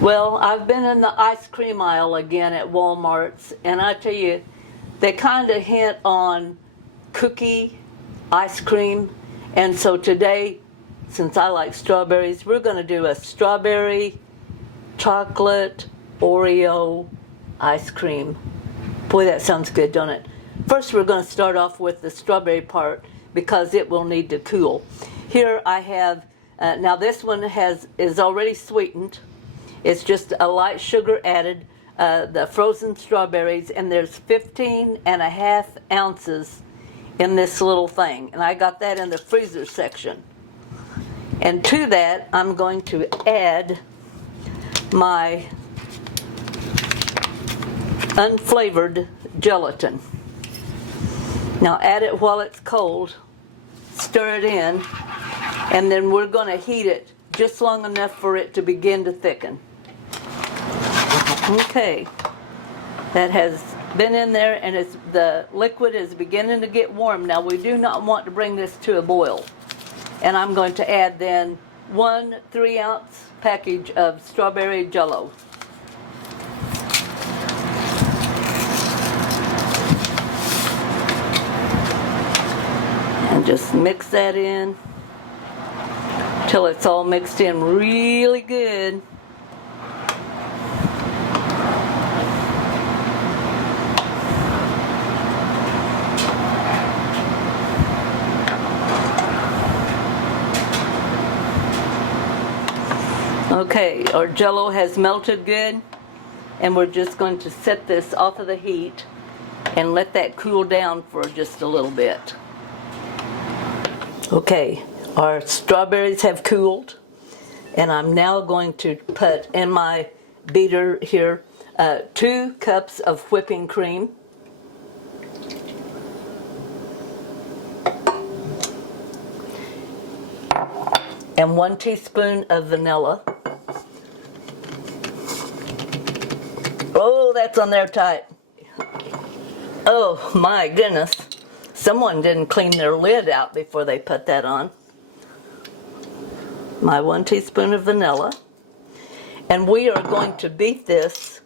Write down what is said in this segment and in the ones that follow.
Well, I've been in the ice cream aisle again at Walmart's, and I tell you, they kind of hint on cookie ice cream. And so today, since I like strawberries, we're going to do a strawberry chocolate Oreo ice cream. Boy, that sounds good, don't it? First, we're going to start off with the strawberry part because it will need to cool. Here I have, now this one is already sweetened. It's just a light sugar added, the frozen strawberries, and there's 15.5 ounces in this little thing. And I got that in the freezer section. And to that, I'm going to add my unflavored gelatin. Now add it while it's cold, stir it in, and then we're going to heat it just long enough for it to begin to thicken. Okay, that has been in there, and the liquid is beginning to get warm. Now we do not want to bring this to a boil. And I'm going to add then 1 3-ounce package of strawberry jello. And just mix that in till it's all mixed in really good. Okay, our jello has melted good, and we're just going to set this off of the heat and let that cool down for just a little bit. Okay, our strawberries have cooled, and I'm now going to put in my beater here 2 cups of whipping cream, and 1 teaspoon of vanilla. Oh, that's on there tight. Oh my goodness. Someone didn't clean their lid out before they put that on. My 1 teaspoon of vanilla. And we are going to beat this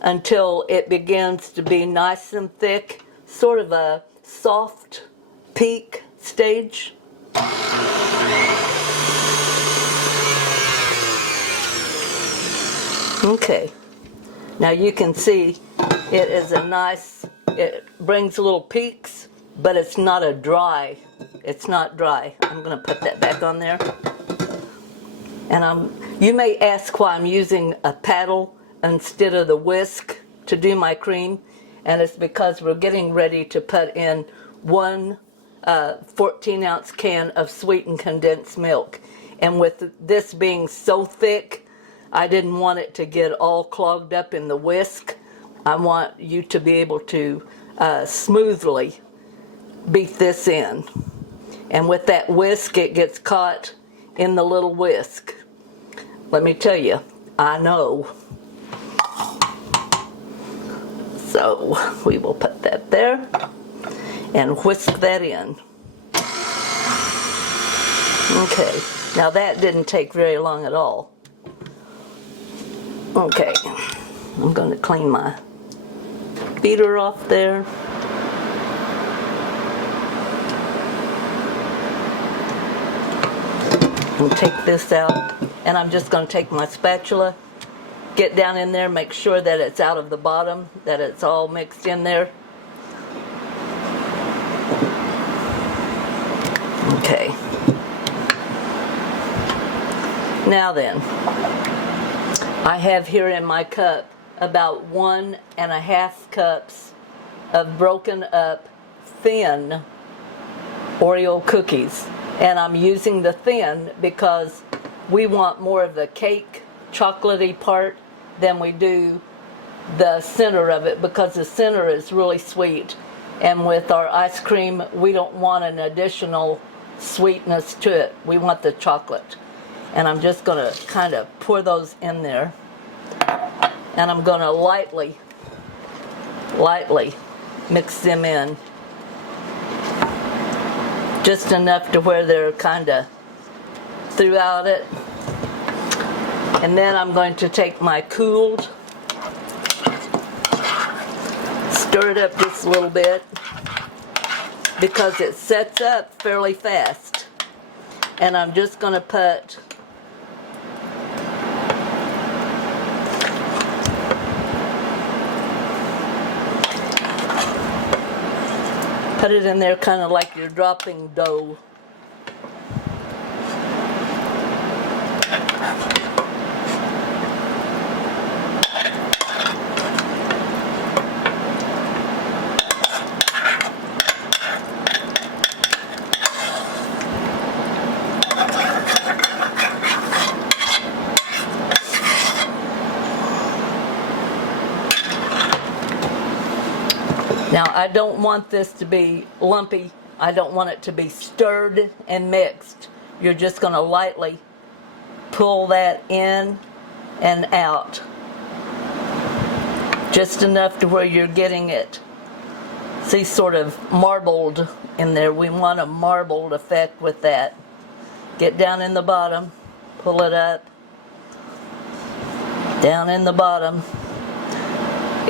until it begins to be nice and thick, sort of a soft peak stage. Okay. Now you can see it is it brings little peaks, but it's not dry. I'm going to put that back on there. And you may ask why I'm using a paddle instead of the whisk to do my cream, and it's because we're getting ready to put in 1 14-ounce can of sweetened condensed milk. And with this being so thick, I didn't want it to get all clogged up in the whisk. I want you to be able to smoothly beat this in. And with that whisk, it gets caught in the little whisk. Let me tell you, I know. So we will put that there and whisk that in. Okay, now that didn't take very long at all. Okay, I'm going to clean my beater off there. And take this out, and I'm just going to take my spatula, get down in there, make sure that it's out of the bottom, that it's all mixed in there. Okay. Now then, I have here in my cup about 1.5 cups of broken up thin Oreo cookies. And I'm using the thin because we want more of the cake chocolatey part than we do the center of it, because the center is really sweet. And with our ice cream, we don't want an additional sweetness to it. We want the chocolate. And I'm just going to kind of pour those in there. And I'm going to lightly mix them in. Just enough to where they're kind of throughout it. And then I'm going to take my cooled, stir it up just a little bit because it sets up fairly fast. And I'm just going to put it in there kind of like you're dropping dough. Now, I don't want this to be lumpy. I don't want it to be stirred and mixed. You're just going to lightly pull that in and out. Just enough to where you're getting it, see, sort of marbled in there. We want a marbled effect with that. Get down in the bottom, pull it up, down in the bottom.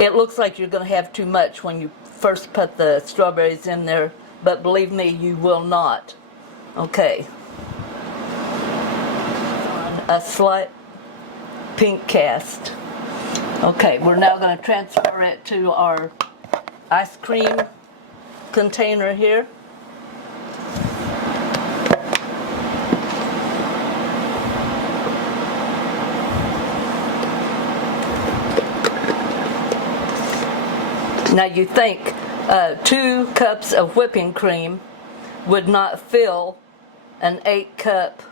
It looks like you're going to have too much when you first put the strawberries in there, but believe me, you will not. Okay. A slight pink cast. Okay, we're now going to transfer it to our ice cream container here. Now you think 2 cups of whipping cream would not fill an 8-cup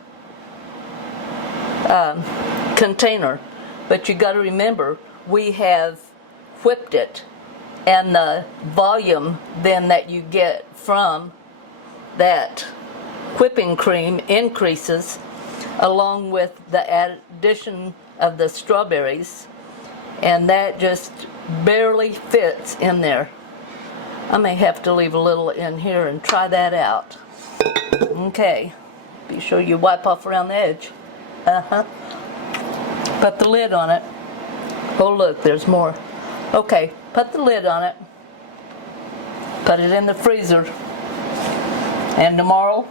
container, but you got to remember we have whipped it, and the volume then that you get from that whipping cream increases along with the addition of the strawberries, and that just barely fits in there. I may have to leave a little in here and try that out. Okay, be sure you wipe off around the edge. Put the lid on it. Oh look, there's more. Okay, put the lid on it. Put it in the freezer. And tomorrow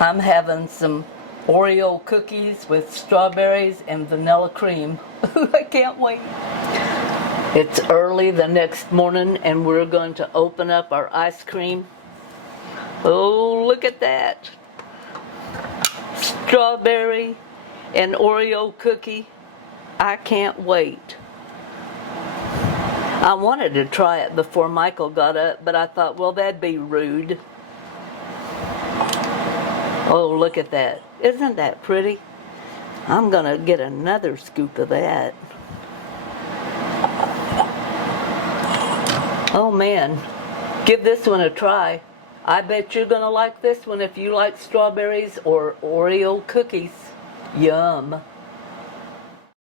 I'm having some Oreo cookies with strawberries and vanilla cream. I can't wait. It's early the next morning and we're going to open up our ice cream. Oh, look at that. Strawberry and Oreo cookie. I can't wait. I wanted to try it before Michael got up, but I thought, well, that'd be rude. Oh, look at that. Isn't that pretty? I'm going to get another scoop of that. Oh man, give this one a try. I bet you're going to like this one if you like strawberries or Oreo cookies. Yum.